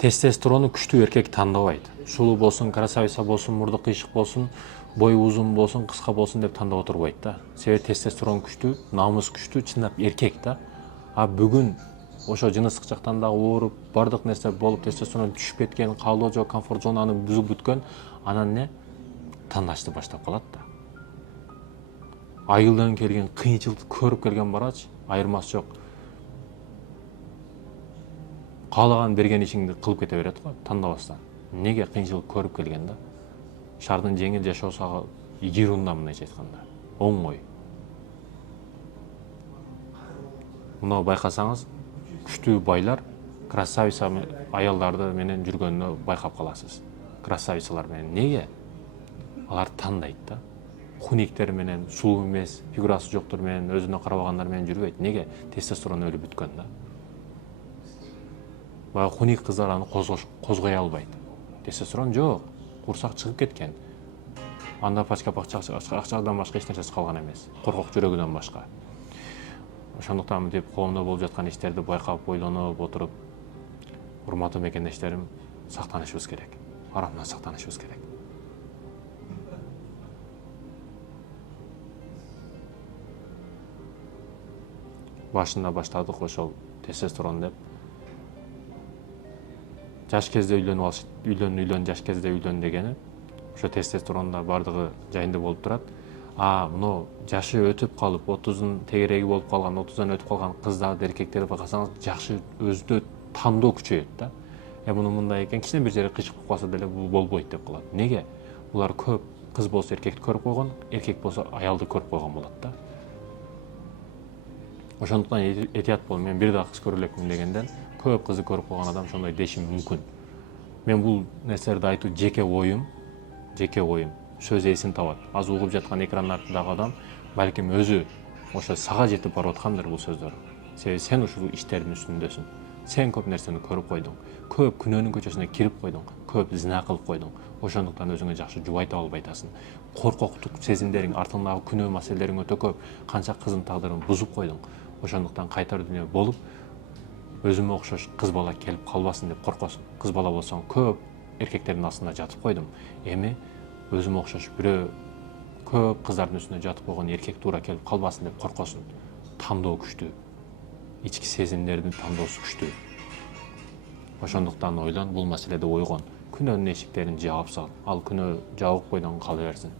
Тестостерону күчтүү эркек тандабайт. Сулуу болсун, красавица болсун, мурду кыйшык болсун, бою узун болсун, кыска болсун деп тандап отурбайт да. Себеби тестостерон күчтүү, намыс күчтүү, чындап эркек да. А бүгүн ошо жыныстык жактан дагы ооруп, бардык нерсе болуп, тестостерон түшүп кеткен, каалоо жок, комфорт зонаны бузуп бүткөн, анан эмне? Тандашты баштап калат да. Айылдан келген, кыйынчылыкты көрүп келген барачы, айырмасы жок. Каалаган берген ишиңди кылып кете берет го, тандабастан. Неге? Кыйынчылык көрүп келген да. Шаардын жеңил жашоосуга ийгилүүнда мындайча айтканда. Оңой. Муну байкасаңыз, күчтүү байлар красавица аялдарды менен жүргөнүнө байкап каласыз. Красавицалар менен. Неге? Алар тандайт да. Хуниктер менен, сулуу эмес, фигурасы жоктор менен, өзүнө карабагандар менен жүрбөйт. Неге? Тестостерон өлүп бүткөн да. Баягы хуник кыздар аны козгой албайт. Тестостерон жок, курсак чыгып кеткен. Анда акчадан башка эч нерсеси калган эмес. Коркок жүрөгүнөн башка. Ошондуктан мынтип коомдо болуп жаткан иштерди байкап, ойлонуп отуруп, урматтуу мекендештерим, сактанышыбыз керек. Арамдан сактанышыбыз керек. Башында баштадык ошол тестостерон деп. Жаш кезде үйлөн, жаш кезде үйлөн дегени, ошо тестостеронда бардыгы жайында болуп турат. Мына жашы өтүп калып, 30-дун тегереги болуп калган, 30дан өтүп калган кыздарды, эркектерди байкасаңыз, жакшы өзүндө тандоо күчөйөт да. Муну мындай экен, кичине бир жери кыйшык болуп калса деле бул болбойт деп калат. Неге? Булар көп кыз болсо эркекти көрүп койгон, эркек болсо аялды көрүп койгон болот да. Ошондуктан этият бол. Мен бир да кыз көрө элекмин дегенден, көп кызды көрүп койгон адам ошондой деши мүмкүн. Мен бул нерселерди айтуу жеке оюм. Сөз эсин табат. Азыр угуп жаткан экран артындагы адам балким өзү ошо сага жетип барып аткандыр бул сөздөр. Себеби сен ушул иштердин үстүндөсүң. Сен көп нерсени көрүп койдуң. Көп күнөөнүн көчөсүнө кирип койдуң. Көп зина кылып койдуң. Ошондуктан өзүңө жакшы жубайта албай атасың. Коркоктук сезимдериң, артыңдагы күнөө маселелериң өтө көп. Канча кыздын тагдырын бузуп койдуң. Ошондуктан кайтар дүйнө болуп, өзүмө окшош кыз бала келип калбасын деп коркосуң. Кыз бала болсоң көп эркектердин астында жатып койдум. Эми өзүмө окшош бирөө көп кыздардын үстүнө жатып койгон эркек туура келип калбасын деп коркосуң. Тандоо күчтүү. Ички сезимдердин тандоосу күчтүү. Ошондуктан ойлон, бул маселеде ойгон. Күнөөнүн эшиктерин жаап сал. Ал күнөө жабык бойдон кала берсин.